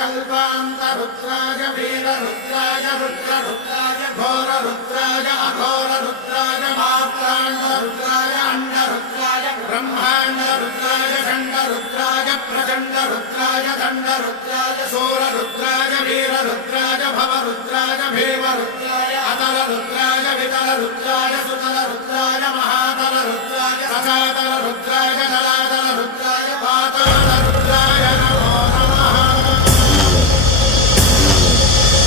कल्पान्तरुद्राय वीररुद्राय रुद्ररुद्राय घोररुद्राय अघोररुद्राय मात्राण्डरुद्राय अण्डरुद्राय ब्रह्माण्डरुद्राय खण्डरुद्राय प्रचण्डरुद्राय दण्डरुद्राय सोररुद्राय वीररुद्राय भवरुद्राय भीमरुद्राय अतलरुद्राय वितलरुद्राय सुतलरुद्राय महातलरुद्राय अचातल